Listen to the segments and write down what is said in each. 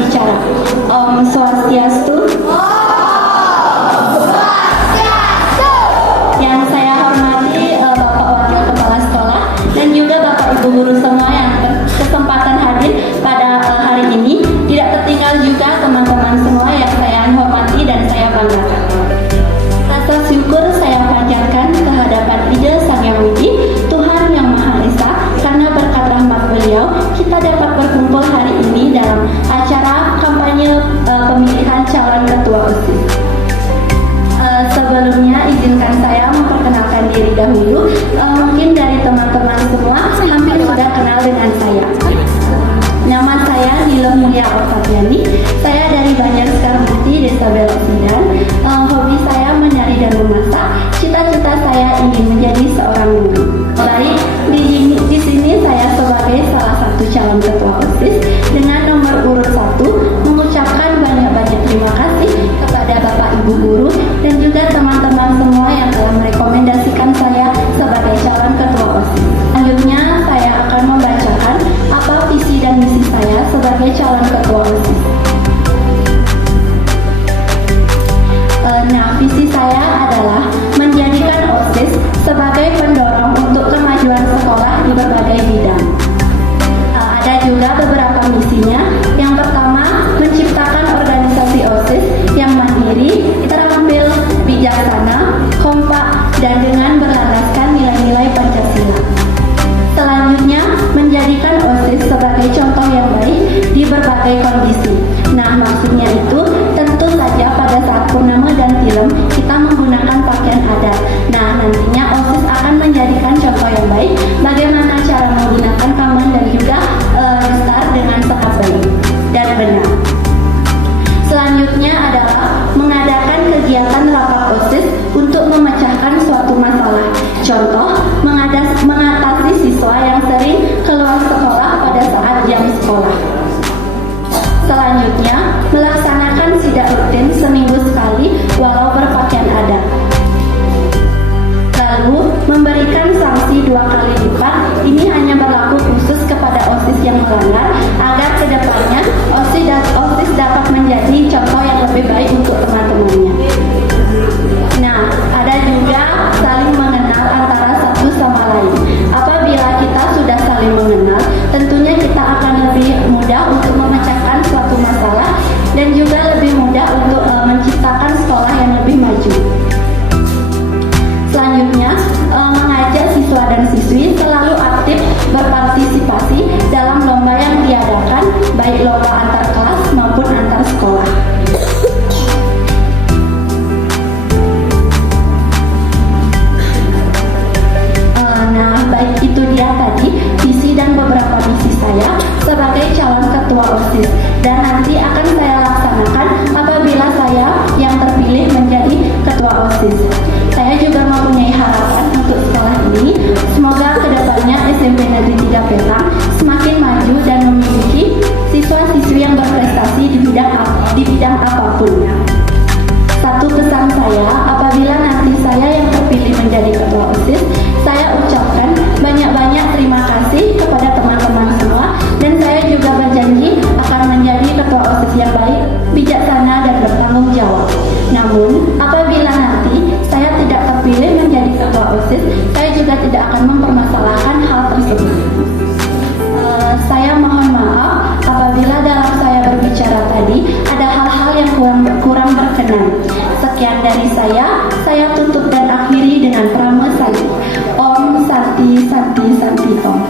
berbicara. Om Swastiastu. Yang saya hormati Bapak Wakil Kepala Sekolah dan juga Bapak Ibu guru semua yang berkesempatan hadir pada hari ini. Tidak tertinggal juga teman-teman semua yang saya hormati dan saya banggakan. Rasa syukur saya panjatkan kehadapan Ida Sang Yang Widi, Tuhan Yang Maha Esa, karena berkat rahmat beliau kita dapat berkumpul hari ini dalam acara kampanye pemilihan calon ketua OSIS. Sebelumnya izinkan saya memperkenalkan diri dahulu. Mungkin dari teman-teman semua hampir sudah kenal dengan saya. Nama saya Nilo Mulia Octaviani. Saya dari Banjar Sekarmuti, Desa Belosidan. Hobi saya menari dan memasak. Cita-cita saya ingin menjadi seorang guru. Baik, di sini saya sebagai salah satu calon ketua OSIS dengan nomor urut 1 mengucapkan banyak-banyak terima kasih kepada Bapak Ibu guru dan juga teman-teman semua yang telah merekomendasikan saya sebagai calon ketua OSIS. Selanjutnya saya akan membacakan apa visi dan misi saya sebagai calon ketua OSIS. Visi saya adalah menjadikan OSIS sebagai pendorong untuk kemajuan sekolah di berbagai bidang. Ada juga beberapa misinya. Yang pertama, menciptakan organisasi OSIS yang mandiri, terampil, bijaksana, kompak, dan dengan berlandaskan nilai-nilai Pancasila. Selanjutnya, menjadikan OSIS sebagai contoh yang baik di berbagai kondisi. Nah, maksudnya itu tentu saja pada saat purnama dan film kita menggunakan pakaian adat. Nah, nantinya OSIS akan menjadikan contoh yang baik bagaimana cara menggunakan kaman dan juga besar dengan sangat baik dan benar. Selanjutnya adalah mengadakan kegiatan rapat OSIS untuk memecahkan suatu masalah. Contoh, mengatasi siswa yang sering keluar sekolah pada saat jam sekolah. Selanjutnya, melaksanakan sidak rutin seminggu sekali walau berpakaian adat. Lalu, memberikan sanksi 2 kali lipat. Ini hanya berlaku khusus kepada OSIS yang melanggar agar kedepannya OSIS dapat menjadi contoh yang lebih baik untuk teman-temannya. Nah, ada juga saling mengenal antara satu sama lain. Apabila kita sudah saling mengenal, tentunya kita akan lebih mudah untuk memecahkan suatu masalah dan juga lebih mudah untuk menciptakan sekolah yang lebih maju. Selanjutnya, mengajak siswa dan siswi selalu aktif berpartisipasi dalam lomba yang diadakan, baik lomba antar kelas maupun antar sekolah. Nah, baik itu dia tadi visi dan beberapa misi saya sebagai calon ketua OSIS, dan nanti akan saya laksanakan apabila saya yang terpilih menjadi ketua OSIS. Saya juga mempunyai harapan untuk sekolah ini. Semoga kedepannya SMP Negeri 3 Petang semakin maju dan memiliki siswa-siswi yang berprestasi di bidang apapun. Satu pesan saya, apabila nanti saya yang terpilih menjadi ketua OSIS, saya ucapkan banyak-banyak terima kasih kepada teman-teman semua, dan saya juga berjanji akan menjadi ketua OSIS yang baik, bijaksana, dan bertanggung jawab. Namun, apabila nanti saya tidak terpilih menjadi ketua OSIS, saya juga tidak akan mempermasalahkan hal tersebut. Saya mohon maaf apabila dalam saya berbicara tadi ada hal-hal yang kurang berkenan. Sekian dari saya tutup dan akhiri dengan prama saya. Om Santi Santi Santi Om.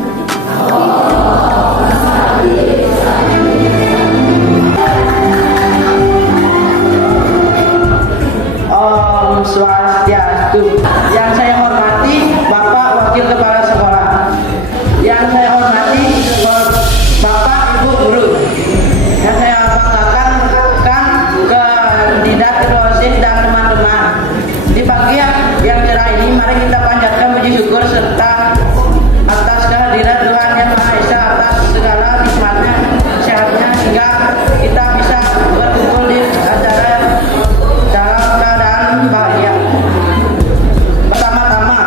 Om Swastiastu. Yang saya hormati Bapak Wakil Kepala Sekolah. Yang saya hormati Bapak Ibu guru. Yang saya banggakan kandidat ketua OSIS dan teman-teman. Di pagi yang cerah ini, mari kita panjatkan puji syukur serta atas kehadiran Tuhan Yang Maha Esa, atas segala nikmatnya, sehatnya, hingga kita bisa berkumpul di acara dalam keadaan bahagia. Pertama-tama,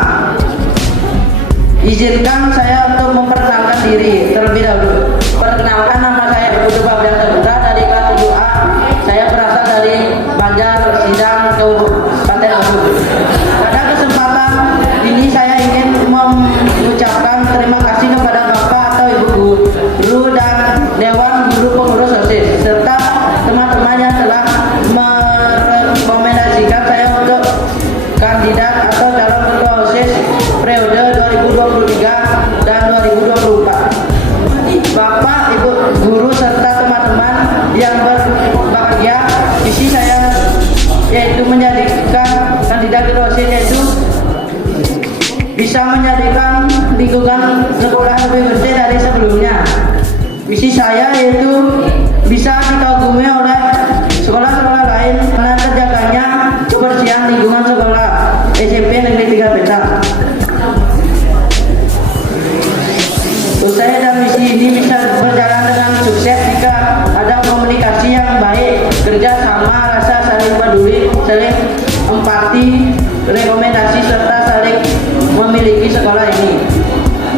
izinkan saya untuk memperkenalkan diri terlebih dahulu. Perkenalkan, nama saya Ibu Bapak itu bisa dikagumi oleh sekolah-sekolah lain karena terjaganya kebersihan lingkungan sekolah SMP Negeri 3 Petang. Usaha dan misi ini bisa berjalan dengan sukses jika ada komunikasi yang baik, kerjasama, rasa saling peduli, saling empati, rekomendasi serta saling memiliki sekolah ini.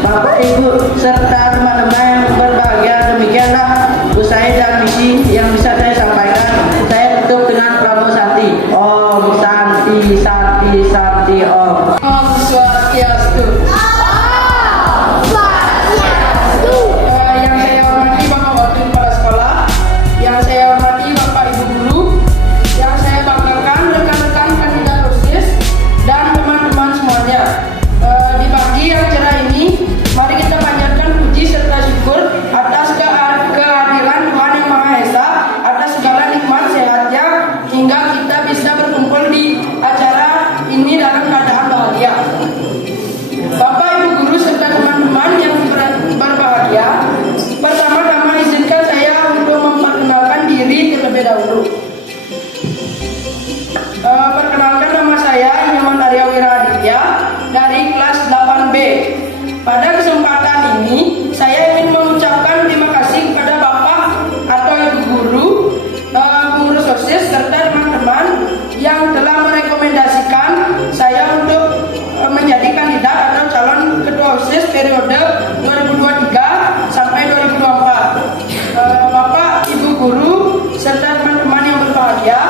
Bapak, Ibu, serta teman-teman yang berbahagia, demikianlah usaha dan misi yang bisa saya sampaikan. Saya tutup dengan Pramu Santi. Om Santi, Santi, Santi, Om. Om Swastiastu. Yang saya hormati Bapak Wakil Kepala Sekolah, yang saya hormati Bapak Ibu Guru, yang saya banggakan rekan-rekan kandidat OSIS dan teman-teman semuanya. Di pagi yang cerah ini, mari kita panjatkan puji serta syukur atas kehadiran Tuhan Yang Maha Esa, atas segala nikmat sehatnya hingga kita bisa berkumpul di acara ini dalam keadaan bahagia. Bapak, Ibu Guru, serta teman-teman yang berbahagia, pertama-tama izinkan saya untuk memperkenalkan diri terlebih dahulu. Perkenalkan, nama saya Nyoman Arya Wiraditya dari kelas 8B. Pada kesempatan ini, saya ingin mengucapkan terima kasih kepada Bapak atau Ibu Guru, pengurus OSIS, serta teman-teman yang telah merekomendasikan saya untuk menjadi kandidat atau calon ketua OSIS periode 2023 sampai 2024. Bapak, Ibu Guru, serta teman-teman yang berbahagia,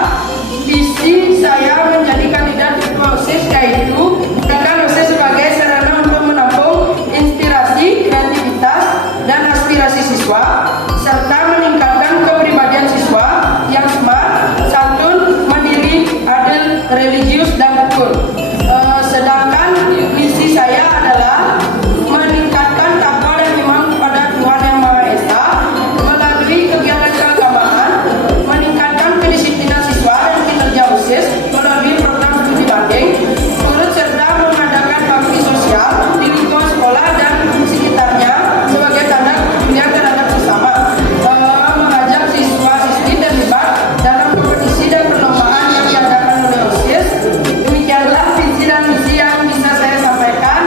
visi saya menjadi kandidat ketua OSIS yaitu menggunakan OSIS sebagai sarana untuk menampung inspirasi, kreativitas, dan aspirasi siswa, serta meningkatkan kepribadian siswa yang smart, santun, mandiri, adil, religius, dan rukun. Sedangkan misi saya adalah meningkatkan takwa dan iman kepada Tuhan Yang Maha Esa melalui kegiatan keagamaan, meningkatkan kedisiplinan siswa dan kinerja OSIS melalui program studi banding, turut serta mengadakan bakti sosial di lingkungan sekolah dan sekitarnya sebagai tanda kepedulian terhadap sesama, mengajak siswa-siswi terlibat dalam kompetisi dan perlombaan yang diadakan oleh OSIS. Demikianlah visi dan misi yang bisa saya sampaikan.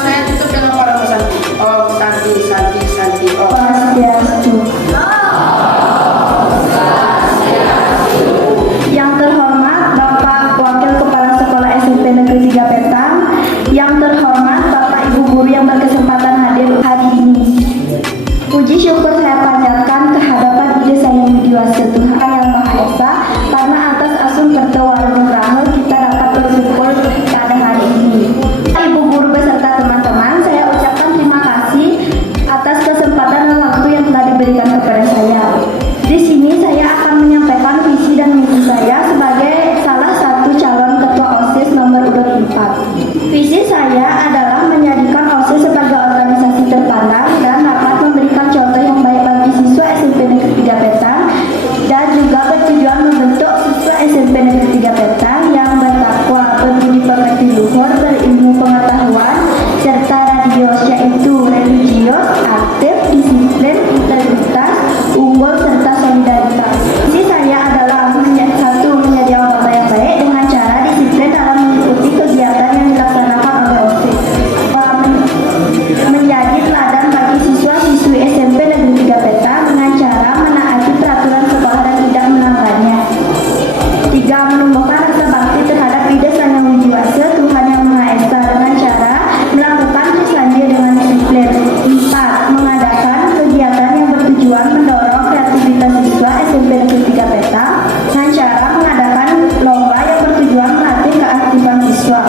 Saya tutup dengan Pramu Santi. Om Santi, Santi, Santi, Om. Swastiastu. Yang terhormat Bapak Wakil Kepala Sekolah SMP Negeri 3 Petang, yang terhormat Bapak Ibu Guru yang berkesempatan hadir hari ini. Puji syukur saya panjatkan kehadapan Ide Sang Widiwasa Tuhan Yang Maha Esa karena atas asum pertewaran rahel kita dapat bersyukur pada hari ini. Ibu Guru beserta teman-teman, saya ucapkan terima kasih atas kesempatan dan waktu yang telah diberikan kepada saya. Di sini saya akan menyampaikan visi dan misi saya sebagai salah satu calon ketua OSIS nomor urut 4. Visi saya adalah menjadikan OSIS sebagai organisasi terpandang dan dapat memberikan contoh yang baik bagi siswa SMP Negeri 3 Petang dan juga bertujuan membentuk siswa SMP Negeri 3 Petang yang bertakwa, berbudi pekerti luhur, berilmu pengetahuan, serta radius yaitu religius, aktif, disiplin, integritas, unggul, serta solidaritas. Visi saya adalah menjadi anggota yang baik dengan cara disiplin dalam mengikuti kegiatan yang dilaksanakan oleh OSIS, menjadi teladan bagi siswa-siswi SMP Negeri 3 Petang dengan cara menaati peraturan sekolah dan tidak melanggarnya. 3. Menumbuhkan rasa bakti terhadap Ide Sang Widiwasa Tuhan Yang Maha Esa dengan cara melakukan selandia dengan disiplin. 4. Mengadakan kegiatan yang bertujuan mendorong kreativitas siswa SMP Negeri 3 Petang dengan cara mengadakan lomba yang bertujuan melatih keaktifan siswa.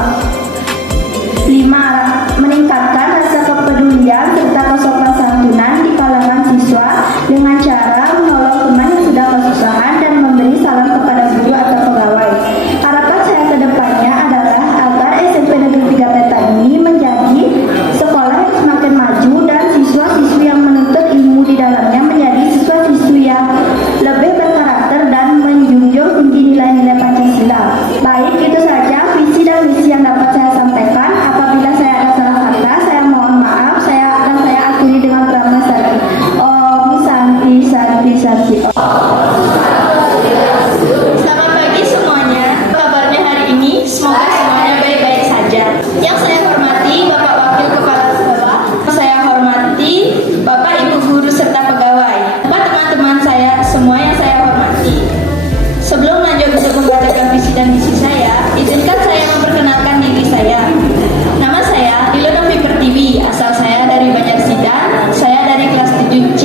5. Meningkatkan rasa kepedulian serta kesopan santunan di kalangan siswa dengan cara menolong teman yang sedang kesusahan dan memberi salam kepada guru atau pegawai. Harapan saya ke depannya adalah agar SMP Negeri 3 Petang ini menjadi sekolah yang semakin maju dan siswa-siswi yang menuntut ilmu di dalamnya menjadi siswa-siswi yang lebih berkarakter dan menjunjung tinggi nilai-nilai Pancasila. Baik, itu saja visi dan misi yang dapat saya sampaikan. Apabila saya ada salah kata, saya mohon maaf. Saya akhiri dengan Pramu Santi. Om Santi. organisasi. Selamat pagi semuanya. Kabarnya hari ini semoga semuanya baik-baik saja. Yang saya hormati Bapak Wakil Kepala Sekolah, saya hormati Bapak Ibu guru serta pegawai, teman-teman saya semua yang saya hormati. Sebelum lanjut untuk membacakan visi dan misi saya, izinkan saya memperkenalkan diri saya. Nama saya Lilo Novi Pertiwi, asal saya dari Banjarsidan, saya dari kelas 7C.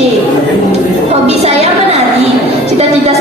Hobi saya menari, cita-cita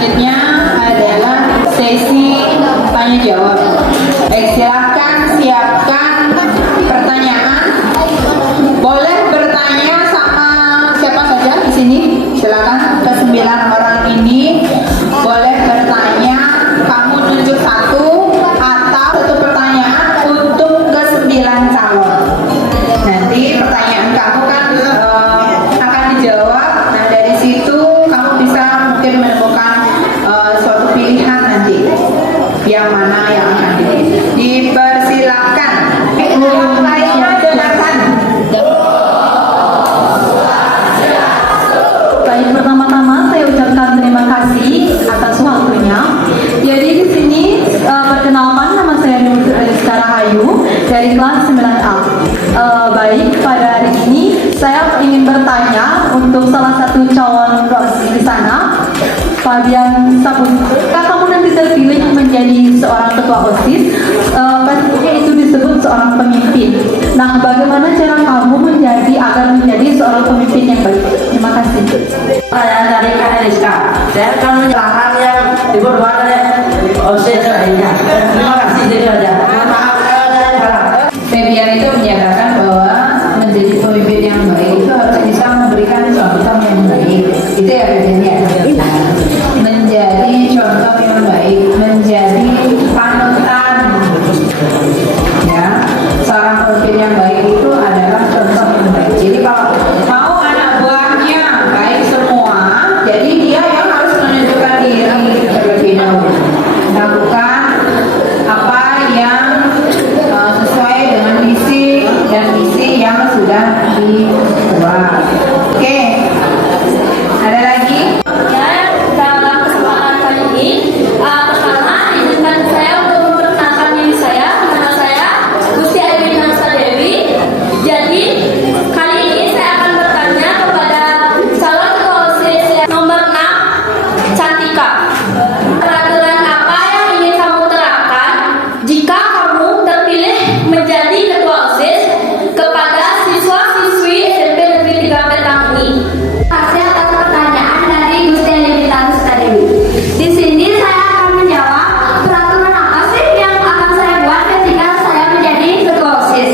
Selanjutnya adalah sesi tanya jawab. Baik, silakan siapkan pertanyaan. Boleh bertanya sama siapa saja di sini. Silakan ke 9 orang ini boleh bertanya. Kamu tunjuk satu atau satu pertanyaan untuk ke 9 calon. Nanti pertanyaan kamu kan akan dijawab. Nah dari situ kamu bisa mungkin menemukan suatu pilihan nanti yang mana yang akan dipersilakan. Yang lainnya dengarkan. Baik, pertama-tama saya ucapkan terima kasih atas waktunya. Jadi di sini perkenalkan, nama saya Nur Aliska Rahayu dari kelas 9A. Baik, pada hari ini saya ingin bertanya untuk salah satu calon OSIS di sana, Fabian Saputra. Kamu nanti terpilih menjadi seorang ketua OSIS, pastinya itu disebut seorang pemimpin. Nah, bagaimana cara kamu agar menjadi seorang pemimpin yang baik? Terima kasih. Saya dari Kak Eliska. Saya akan menyerahkan yang dibuat oleh OSIS lainnya. Terima kasih saja. Maaf kalau ada yang salah. Fabian itu menyatakan bahwa menjadi pemimpin yang baik itu harus bisa memberikan contoh yang baik. Itu ya Fabian ya. Menjadi contoh yang baik, menjadi panutan. Ya, seorang pemimpin yang baik itu adalah contoh yang baik. Jadi kalau mau anak buahnya baik semua, jadi dia yang harus menunjukkan diri terlebih dahulu. Lakukan apa yang sesuai dengan visi dan misi yang sudah dibuat. Oke, ada lagi? Ya, dalam kesempatan kali ini, pertama izinkan saya untuk memperkenalkan diri saya. Nama saya Gusti Ayu Nasa Dewi. Jadi kali ini saya akan bertanya kepada calon ketua OSIS nomor 6, Cantika. Peraturan apa yang ingin kamu terapkan jika kamu terpilih menjadi ketua OSIS kepada siswa-siswi SMP Negeri 3 Petang ini? Terima kasih atas pertanyaan dari Gusti Ayu Nasa Dewi. Di sini saya akan menjawab peraturan apa sih yang akan saya buat ketika saya menjadi ketua OSIS.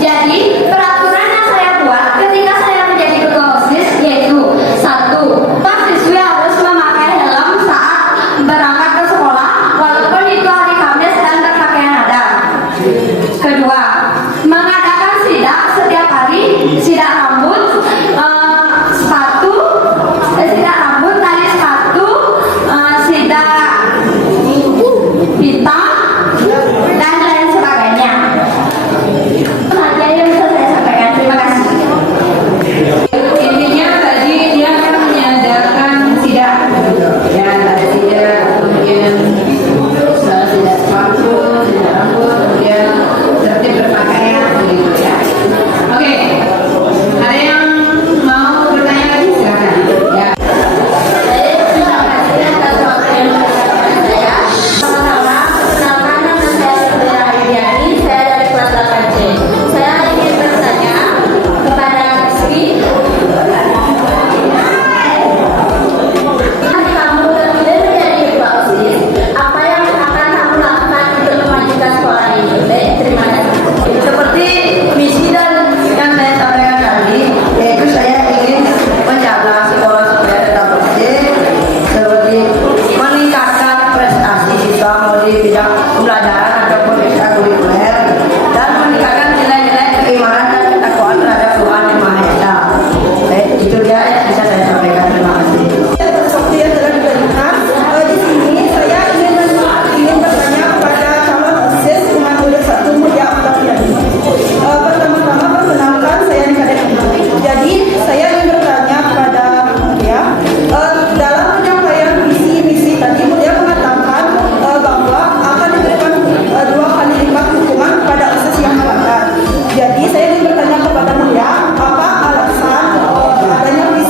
Jadi peraturan yang saya buat ketika saya menjadi ketua OSIS yaitu 1. Siswi harus memakai helm saat berangkat ke sekolah walaupun itu hari Kamis dan berpakaian adat. 2. Mengadakan sidak setiap hari, sidak rambut, sidak rambut, tali sepatu, sidak hitam, dan lain sebagainya. Saja yang bisa saya sampaikan. Terima kasih. Intinya tadi dia akan menyadarkan sidak, ya ada sidak, kemudian sidak sepatu, sidak rambut, kemudian tertib berpakaian, begitu ya. Oke, ada yang mau bertanya lagi silakan. Ya. Terima kasih atas waktu yang diberikan saya. Pertama, perkenalkan nama saya Sylvia Ayudhani, saya dari kelas 8C. Saya ingin bertanya kepada Rizky. Jika kamu terpilih menjadi ketua OSIS, apa yang akan kamu lakukan untuk memajukan sekolah ini? Baik, terima kasih. Seperti misi dan yang saya sampaikan tadi, yaitu saya ingin menjaga sekolah supaya tetap bersih, seperti meningkatkan prestasi siswa mau di bidang pembelajaran ataupun ekstrakurikuler, dan meningkatkan nilai-nilai keimanan dan ketakwaan terhadap Tuhan Yang Maha Esa. Itu dia yang bisa saya sampaikan. Terima kasih. Seperti yang telah diberikan, di sini saya ingin bertanya kepada calon OSIS umat muda 1 Mulia Octaviani. Pertama-tama perkenalkan saya Nika Devi. Jadi saya ingin bertanya kepada Mulia, dalam penyampaian visi misi tadi Mulia mengatakan bahwa akan diberikan 2 kali lipat hukuman kepada OSIS yang melanggar. Jadi saya ingin bertanya kepada Mulia, apa alasan adanya visi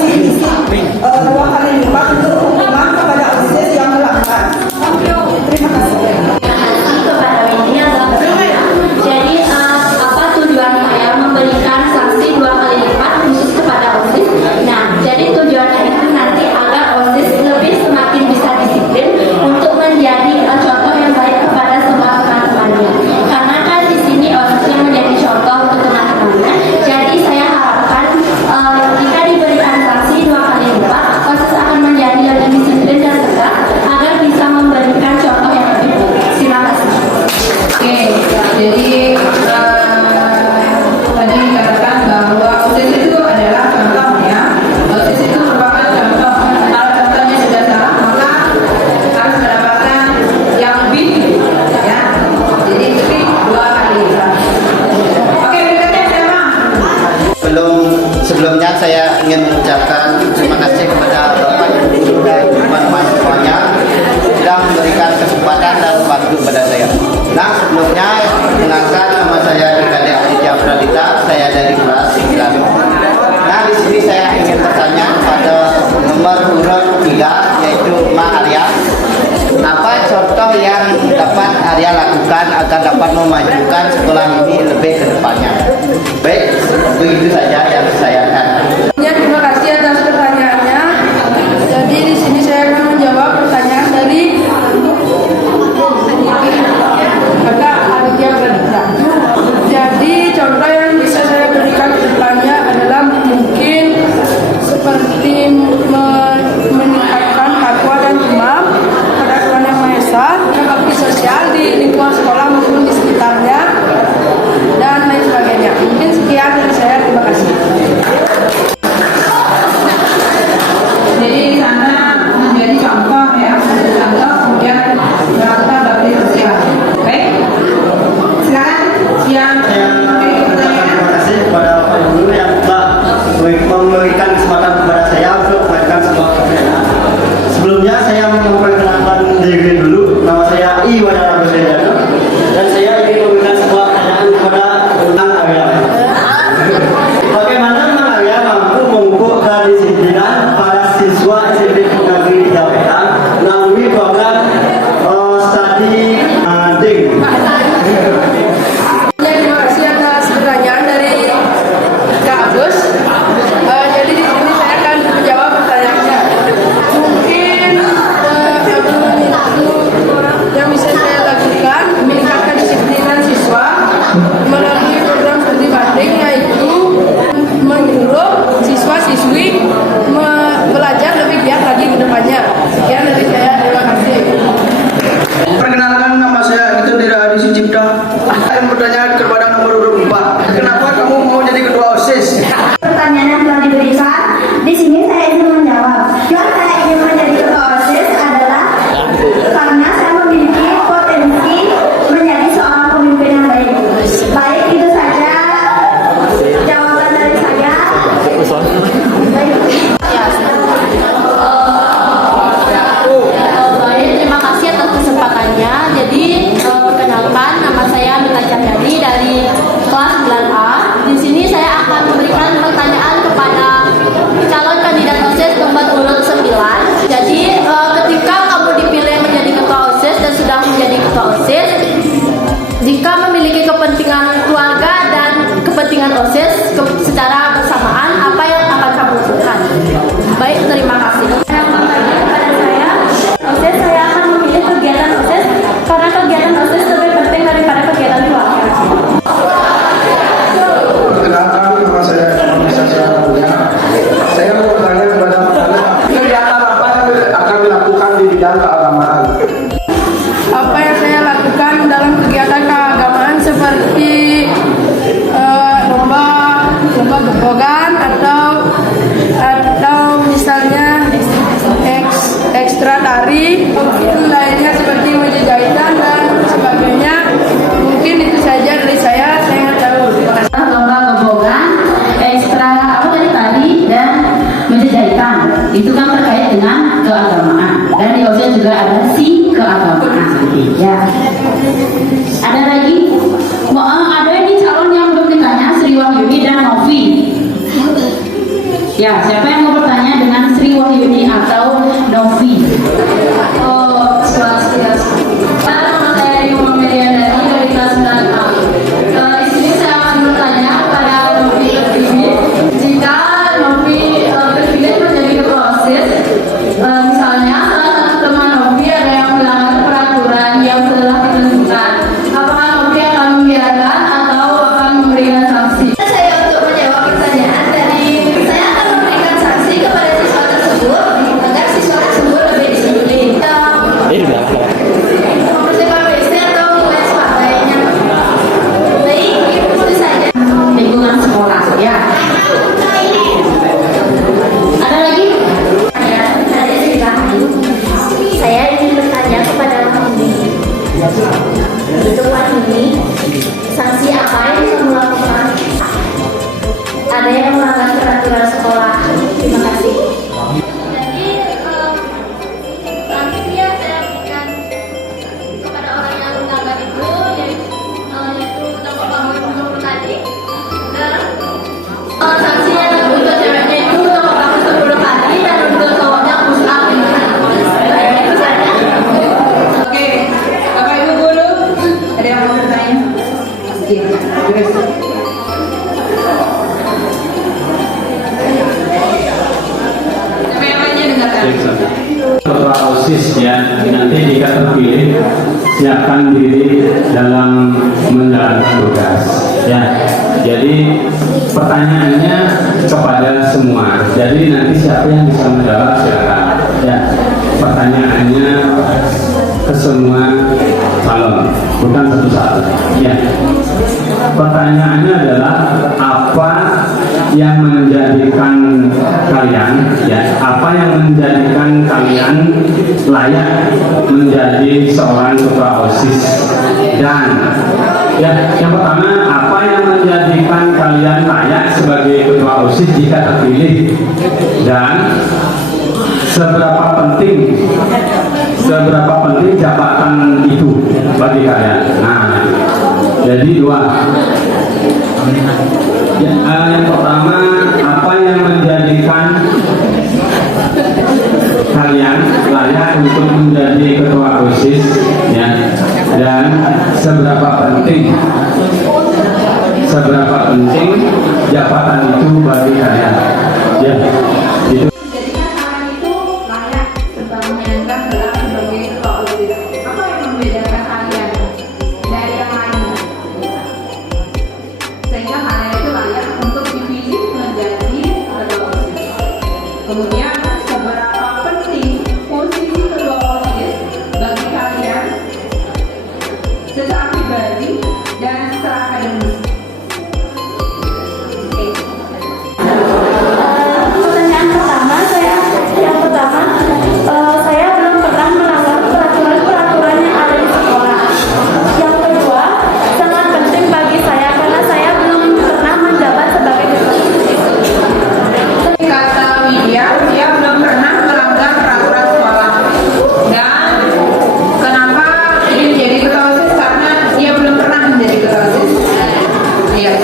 saya ingin mengucapkan terima kasih kepada Bapak Ibu dan teman-teman semuanya sudah memberikan kesempatan dan waktu kepada saya. Nah, sebelumnya perkenalkan, nama saya Rikade Aditya Pradita, saya dari kelas 9. Nah, di sini saya ingin bertanya pada nomor urut 3, yaitu Ma Arya. Apa contoh yang dapat Arya lakukan agar dapat memajukan sekolah ini lebih ke depannya? Baik, begitu saja yang saya katakan. Ya, terima kasih atas pertanyaannya. Jadi di sini saya akan menjawab pertanyaan dari Kakak Aditya Pradita. Jadi contoh yang bisa saya berikan ke depannya adalah mungkin seperti meningkatkan takwa dan iman pada Tuhan Yang Maha Esa, bakti sosial di lingkungan sekolah maupun di sekitarnya, dan lain sebagainya. Mungkin sekian dari saya, terima kasih. Jadi di sana menjadi contoh ya, contoh kemudian melakukan bakti sosial. Baik, silakan yang memiliki pertanyaan. Terima kasih kepada Pak Guru yang telah memberikan kesempatan kepada saya untuk mengajukan sebuah pertanyaan. Sebelumnya saya memperkenalkan diri dulu. Nama saya Iwan Abdullah dan saya ingin memberikan sebuah pertanyaan kepada Mang Arya. Bagaimana Mang Arya mampu memupuk kedisiplinan para siswa SMP Negeri 3 Wetan melalui program study DING? Terima kasih atas pertanyaan dari Kak Agus. Jadi di sini saya akan menjawab pertanyaannya. Mungkin yang bisa saya lakukan meningkatkan disiplinan siswa melalui program studi banding, yaitu menyuruh siswa-siswi belajar lebih giat lagi ke depannya. Sekian dari saya, terima kasih. Perkenalkan, nama saya Itu Dira Adi Sucipta. Saya bertanya kepada nomor urut 4. Kenapa kamu mau jadi ketua OSIS? Pertanyaan yang telah diberikan, di sini saya ingin menjawab. Yang saya ingin menjadi ketua OSIS adalah karena saya memiliki potensi menjadi seorang pemimpin yang baik. Baik, itu saja jawaban dari saya. Baik, terima kasih atas kesempatannya. Jadi, perkenalkan, nama saya Mita Cahyadi dari kelas 9A. Di sini saya akan memberikan pertanyaan kepada calon kandidat OSIS nomor urut 9. Jadi, ketika kamu dipilih menjadi ketua OSIS dan sudah menjadi ketua OSIS, jika memiliki kepentingan keluarga dan kepentingan OSIS secara bersamaan, apa yang akan kamu lakukan? Baik, terima kasih. Yang bertanya kepada saya, OSIS, saya akan memilih kegiatan OSIS karena kegiatan OSIS lebih penting daripada kegiatan keluarga. Perkenalkan, nama saya Bisa Syarabunya. Saya mau bertanya kepada Anda, kegiatan apa yang akan dilakukan di bidang keagamaan? Apa yang saya lakukan dalam kegiatan keagamaan seperti lomba gebogan atau misalnya ekstra tari, mungkin lainnya seperti menjahitan dan sebagainya. Mungkin itu saja dari saya nggak tahu. Terima kasih. Lomba gebogan, ekstra tadi dan menjahitan. Itu kan terkait dengan keagamaan. Dan di OSIS juga ada si keagamaan. Ya. Ada lagi? Ada ini calon yang belum ditanya, Sri Wahyuni dan Novi. Ya, siapa yang mau bertanya dengan Sri Wahyuni atau Novi? Nama saya Yuma Meriandani dari kelas 9A. Di sini saya akan bertanya kepada Novi terpilih. Jika Novi terpilih menjadi ketua OSIS, misalnya salah satu teman Novi ada yang melanggar peraturan yang telah ditentukan, apakah Novi akan membiarkan atau akan memberikan sanksi? Saya untuk menjawab pertanyaan dari saya akan memberikan sanksi kepada siswa tersebut agar siswa tersebut lebih disiplin. Terima kasih. Jadi selanjutnya saya berikan kepada orang yang melanggar itu yaitu Bapak Ibu tadi. Dan Sanksi yang untuk ceweknya itu tolong pakai 10 kali dan untuk cowoknya push up 5 kali. Itu saja. Oke, Bapak Ibu guru, ada yang mau bertanya? Oke, terus. Namanya dengarkan. Ketua OSIS ya, nanti jika terpilih siapkan diri dalam menjalankan tugas ya. Jadi pertanyaannya kepada semua. Jadi nanti siapa yang bisa menjawab silakan ya. Pertanyaannya ke semua calon, bukan satu-satu ya. Pertanyaannya adalah apa yang menjadikan kalian ya, apa yang menjadikan kalian layak menjadi seorang ketua OSIS, dan ya yang pertama, apa yang menjadikan kalian layak sebagai ketua OSIS jika terpilih, dan seberapa penting jabatan itu bagi kalian. Nah, jadi dua. Ya, yang pertama, apa yang menjadikan kalian layak untuk menjadi ketua OSIS ya, dan seberapa penting jabatan itu bagi kalian ya. Itu Jadikan orang itu layak menjalankan gelar sebagai ketua OSIS. Apa yang membedakan kalian dari yang lain? Sehingga kalian itu layak untuk dipilih menjadi ketua OSIS. Kemudian seberapa penting posisi ketua OSIS bagi kalian secara pribadi dan secara akademis? Oke. Pertanyaan pertama saya belum pernah melanggar peraturan yang ada di sekolah. Yang kedua, sangat penting bagi saya karena saya belum pernah menjabat sebagai ketua OSIS. Kata Widya, dia belum pernah melanggar peraturan sekolah. Dan kenapa ingin jadi ketua OSIS? Karena dia belum pernah menjadi ketua OSIS. Iya.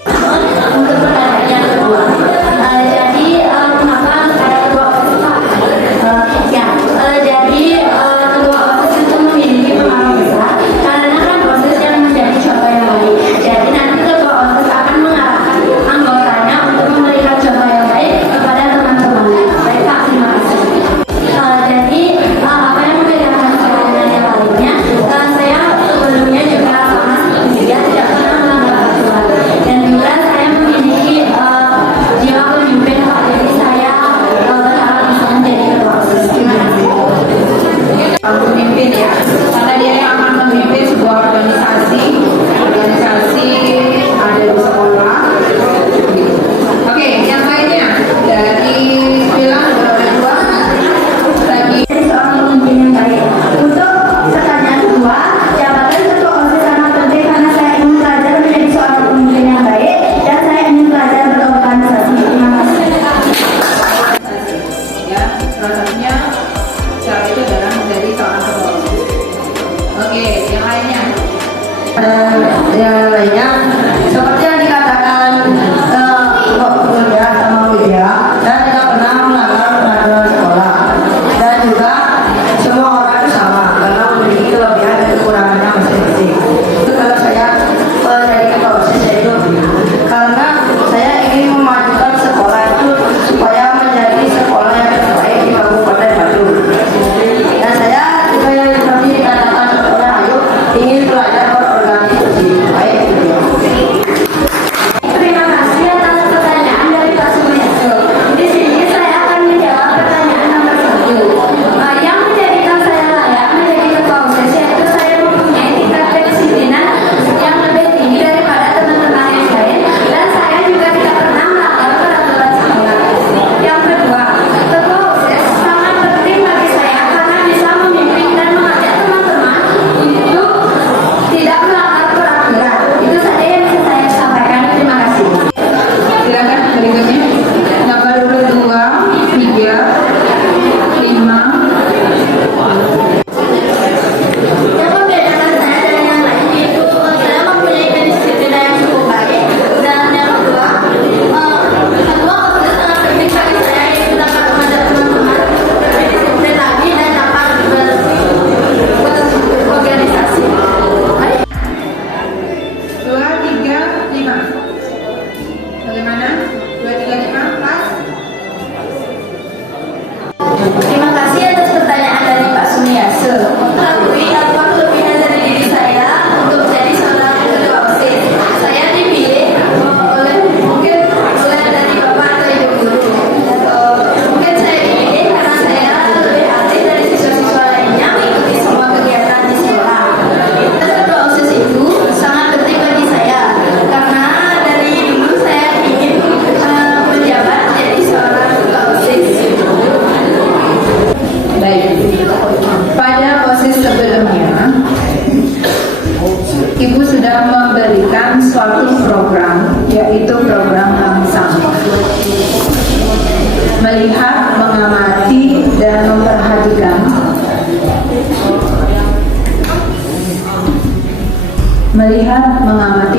Untuk pertanyaan yang kedua, jadi kenapa saya ketua OSIS Pak? Jadi ketua OSIS itu memiliki pengaruh besar karena kan OSIS yang menjadi contoh yang baik. Jadi nanti ketua OSIS akan mengarahkan anggotanya untuk memberikan contoh yang baik kepada teman-temannya. Baik Pak, terima kasih. Jadi apa yang membedakan saya dengan yang lainnya? Saya sebelumnya juga sama seperti dia tidak pernah melanggar aturan, dan juga saya memiliki jiwa pemimpin Pak. Jadi saya berharap bisa menjadi ketua OSIS. Terima kasih. Pemimpin ya, karena dia yang akan memimpin sebuah organisasi ada di sekolah. Oke, yang lainnya dari bilang orang tua lagi. Jadi seorang pemimpin yang baik. Untuk pertanyaan kedua, jabatan ketua OSIS sangat penting karena saya ingin belajar menjadi seorang pemimpin yang baik dan saya ingin belajar berorganisasi. Terima kasih. Ya, salah satunya cara itu adalah menjadi seorang ketua OSIS. Oke, yang lainnya. Yang lainnya seperti yang dikatakan Widya sama Widya, saya tidak pernah melanggar peraturan sekolah, dan juga semua orang itu sama karena memiliki kelebihan dan kekurangannya masing-masing. Itu kalau saya menjadi ketua OSIS yaitu karena saya ingin memajukan sekolah itu supaya menjadi sekolah yang terbaik di Kabupaten Bandung. Dan saya juga yang seperti dikatakan oleh Ayu ingin belajar berorganisasi baik gitu. melihat, mengamati,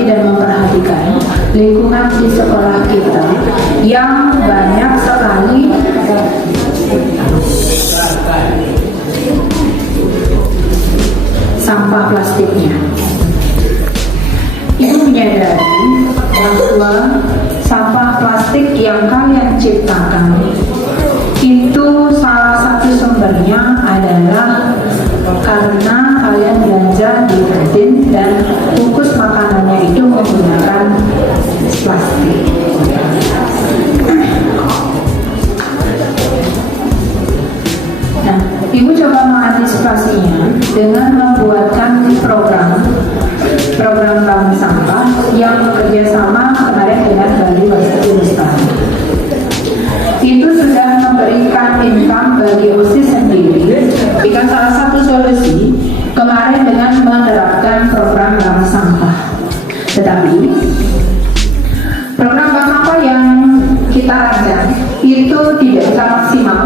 dan memperhatikan lingkungan di sekolah kita yang banyak sekali sampah plastiknya. Ibu menyadari bahwa sampah plastik yang kalian ciptakan itu salah satu sumbernya adalah karena kalian belanja di kantin dan bungkus makanannya itu menggunakan plastik. Nah, ibu coba mengantisipasinya dengan membuatkan program bank sampah yang bekerjasama kemarin dengan Bali Wastu Lestari. Itu sudah memberikan income bagi OSIS sendiri. Jika salah satu solusi kemarin dengan menerapkan program bank sampah. Tetapi program bank sampah yang kita rancang itu tidak bisa maksimal,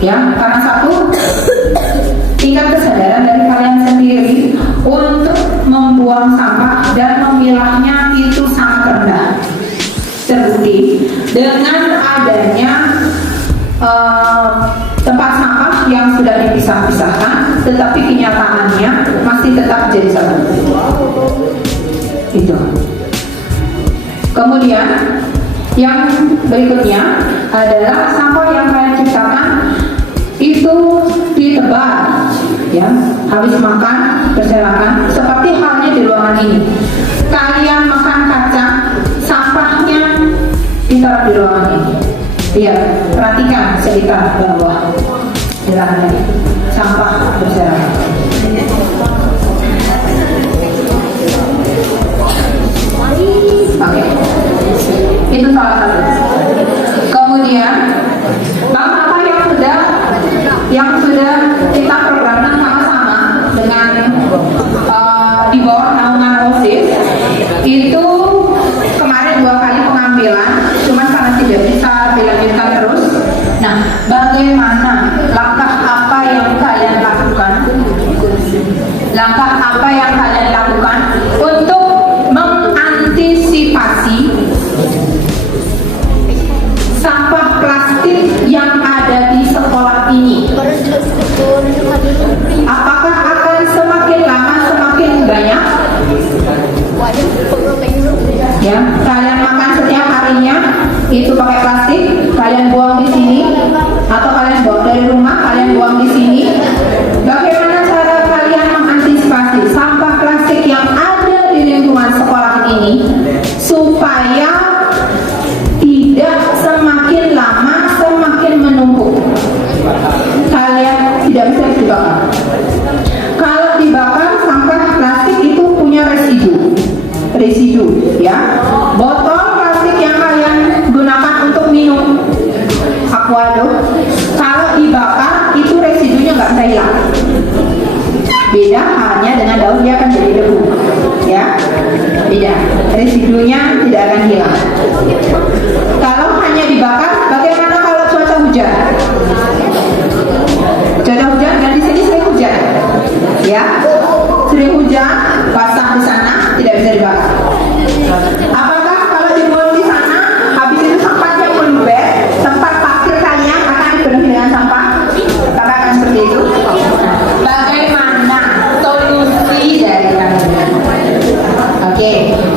ya, karena satu, tingkat kesadaran dari kalian sendiri untuk membuang sampah dan memilahnya itu sangat rendah. Terbukti dengan adanya tempat sampah yang sudah dipisah-pisahkan, tetapi kenyataannya masih tetap jadi satu. Itu. Kemudian yang berikutnya adalah sampah yang kalian ciptakan itu ditebang, ya, habis makan berserakan, seperti halnya di ruangan ini. Kalian makan kacang, sampahnya ditaruh di ruangan ini. Lihat, perhatikan sekitar bawah, jalannya sampah berserakan. Oke, itu salah satu. Kemudian bank sampah yang sudah kita programkan sama-sama dengan di bawah naungan OSIS itu kemarin 2 kali pengambilan, cuman karena tidak bisa dilanjutkan terus. Nah, bagaimana langkah apa yang kalian lakukan? Langkah apa yang kalian lakukan untuk mengantisipasi sampah plastik yang ada di sekolah ini? Apakah akan semakin lama semakin banyak? Ya, kalian makan setiap harinya itu pakai plastik, kalian buang di sini, atau kalian bawa dari rumah, kalian buang di sini. Bagaimana cara kalian mengantisipasi sampah plastik yang ada di lingkungan sekolah ini supaya tidak semakin lama semakin menumpuk? Kalian tidak bisa dibakar. Kalau dibakar, sampah plastik itu punya residu, ya. Botol plastik yang kalian gunakan untuk minum Aquado, kalau dibakar itu residunya nggak bisa hilang. Beda halnya dengan daun, dia akan jadi debu, ya. Beda, residunya tidak akan hilang. Kalau hanya dibakar, bagaimana kalau cuaca hujan? Cuaca hujan, dan di sini sering hujan, ya. Sering hujan, basah di sana, tidak bisa dibakar. Apakah kalau dibuang di sana, habis itu sampahnya meluber, tempat parkir kalian akan dipenuhi dengan sampah? Apakah akan seperti itu? Bagaimana solusi dari kalian? Oke,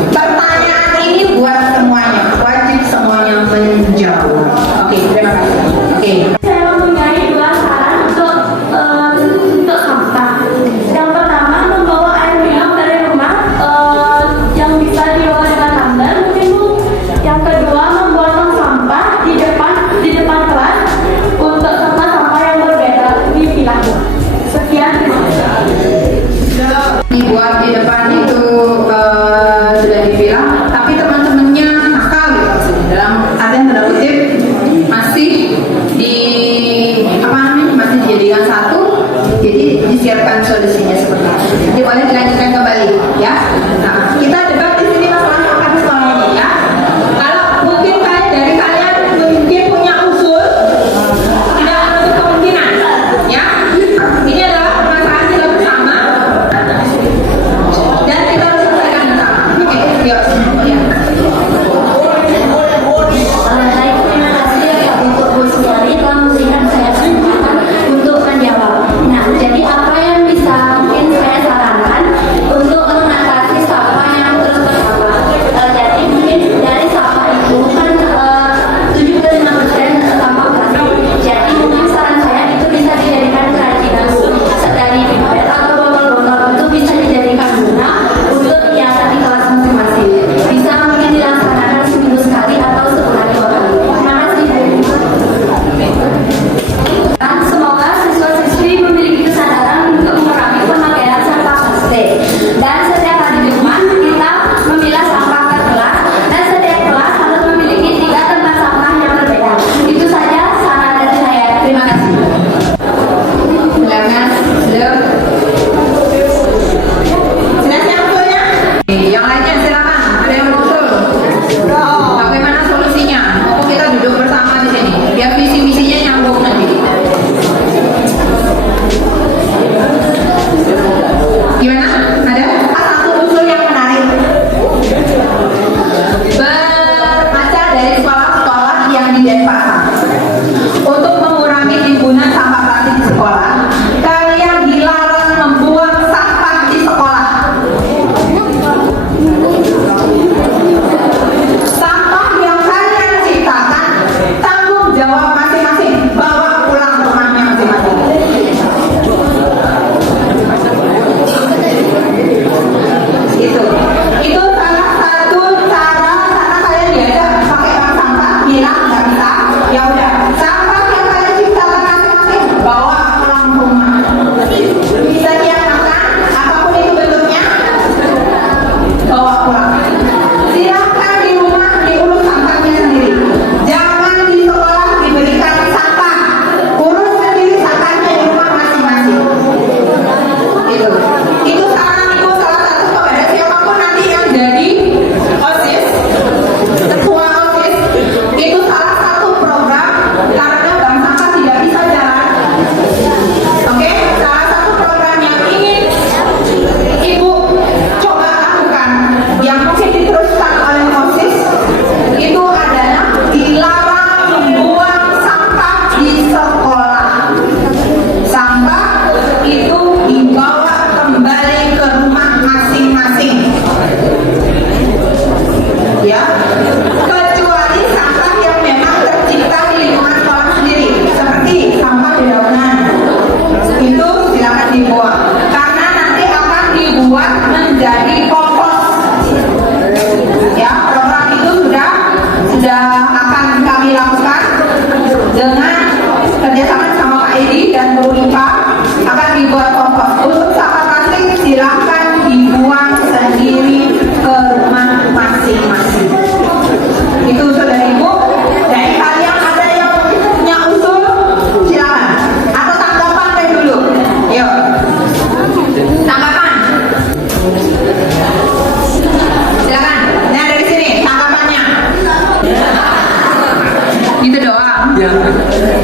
pertanyaan ini buat semuanya, wajib semuanya menjawab. Oke, terima kasih. Oke. Saya mempunyai 2 saran untuk sampah. Yang pertama, membawa air minum dari rumah yang bisa dibawa dengan tumbler mungkin, Bu. Yang kedua, membuang sampah di depan kelas untuk sampah yang berbeda dipilah. Sekian, terima kasih. Dibuat di depan itu sudah dipilah, tapi teman-temannya nakal gitu maksudnya. Dalam artian tanda kutip masih masih dijadikan satu, jadi disiapkan solusinya seperti itu. Jadi boleh dilanjutkan kembali, ya. Nah, kita debat di sini masalah sampah di sekolah ini, ya. Kalau mungkin dari kalian mungkin punya usul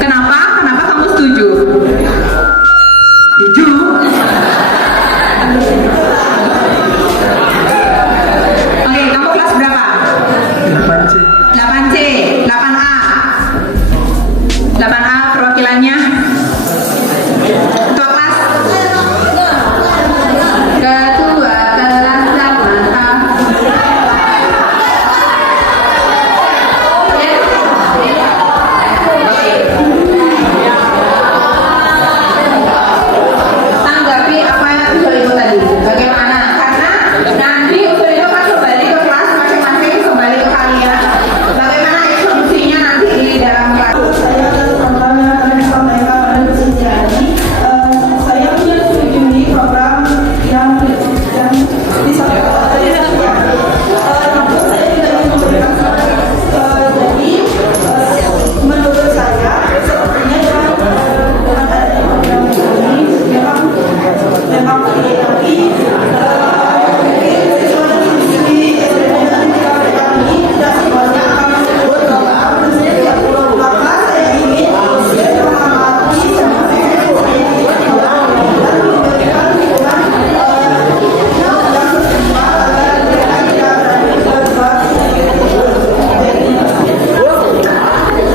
Kenapa? Kenapa kamu setuju? Setuju? Oke, kamu kelas berapa? 8C, 8A. 8A perwakilannya. Ketua kelas. Ketua kelas 8A. Tanggapi apa yang usul ibu tadi. Bagaimana? Karena nanti usul itu kan kembali ke kelas masing-masing, kembali ke kalian. Bagaimana solusinya nanti di dalam kelas? Saya menyetujui program yang disampaikan tadi. Namun saya tidak ingin memberikan jadi menurut saya sepertinya dengan adanya program ini memang tapi mungkin siswa dan siswi SMP dan TKP kami tidak semuanya akan tersebut maka saya ingin mengamati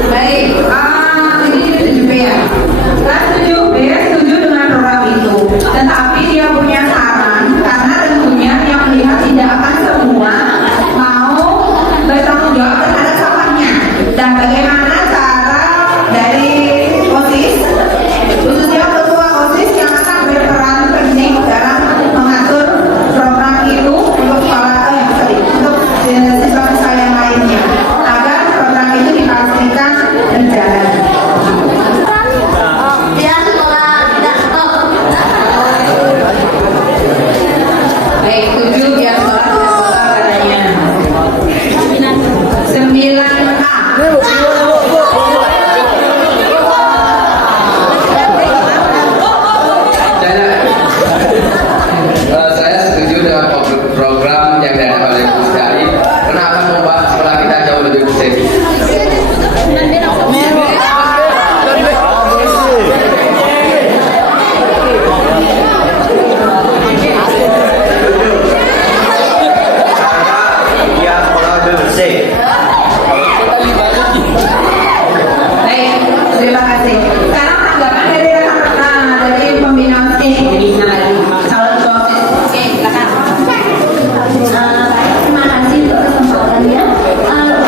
Baik, ini 7B ya. Kelas 7B setuju dengan program itu. Tetapi dia punya saran, karena tentunya yang melihat tidak akan semua mau bertanggung jawab terhadap sampahnya. Dan bagaimana cara dari OSIS, khususnya ketua OSIS yang akan berperan penting dalam mengatur program itu untuk untuk siswa-siswa yang lainnya, agar program itu dipastikan berjalan. Dia sekolah tidak stop. Baik, 7 biar sholat tidak sholat katanya. 9A. Saya setuju dengan program yang diadakan oleh Gus Dari karena akan membuat sekolah kita jauh lebih bersih. Dia sekolah lebih bersih. Baik, terima kasih. Sekarang tanggapan dari rekan-rekan dari pembina OSIS. Calon ketua OSIS. Oke, silakan. Terima kasih untuk kesempatannya.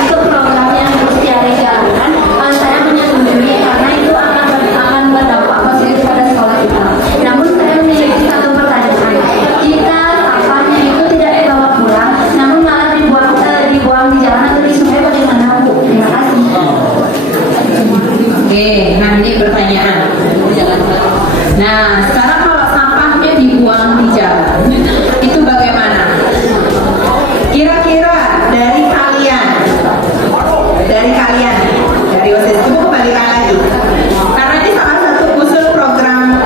Untuk program yang Gustiari jalankan, saya menyetujui karena itu akan berdampak positif pada sekolah kita. Namun saya memiliki satu pertanyaan. Jika sampahnya itu tidak dibawa pulang, namun malah dibuang di jalan atau di sungai, bagaimana Bu? Terima kasih. Oke, nanti pertanyaan. Nah, sekarang kalau sampahnya dibuang di jalan, itu bagaimana? Kira-kira dari kalian, dari OSIS, ibu kembalikan lagi. Karena ini salah satu usul program,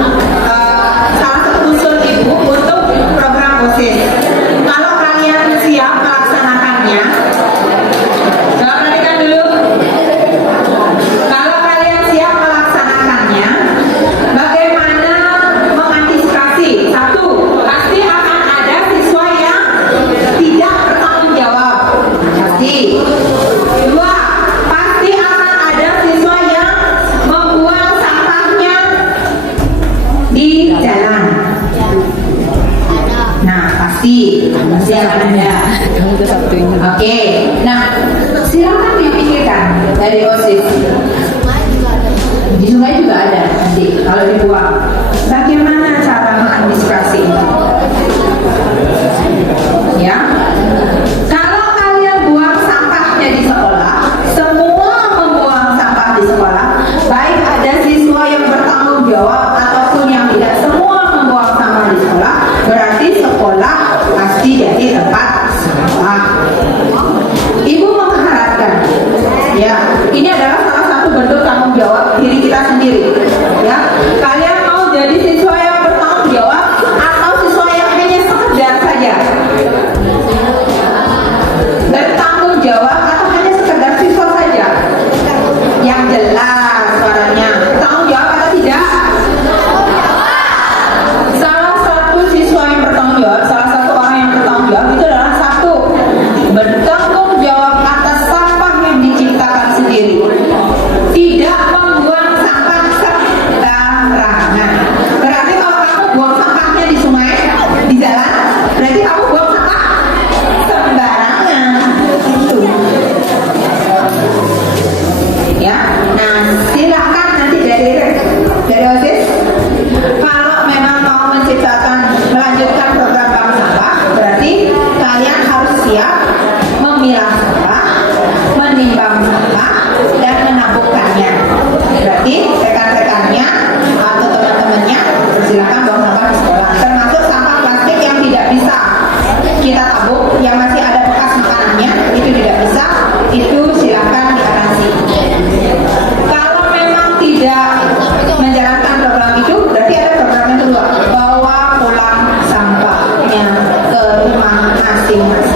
salah satu usul ibu untuk program OSIS. Kalau kalian siap melaksanakannya, coba perhatikan dulu. Kalau kalian siap melaksanakannya, bagaimana mengantisipasi? Satu, pasti akan ada siswa yang tidak bertanggung jawab. Pasti. Dua, pasti akan ada siswa yang membuang sampahnya di jalan. Nah, pasti akan ada. Oke, nah silakan dipikirkan dari OSIS. Di sungai juga ada nanti kalau dibuang. Bagaimana cara mengantisipasi? Ya, kalau kalian buang sampahnya di sekolah, semua membuang sampah di sekolah, baik ada siswa yang bertanggung jawab ataupun yang tidak, semua membuang sampah di sekolah, berarti sekolah pasti jadi tempat sampah. Ibu mengharapkan, ya, ini adalah salah satu bentuk tanggung jawab diri kita sendiri. Ya, kalian mau jadi siswa yang bertanggung jawab atau siswa yang hanya sekedar saja bertanggung jawab, atau hanya sekedar siswa saja? Yang jelas masing-masing.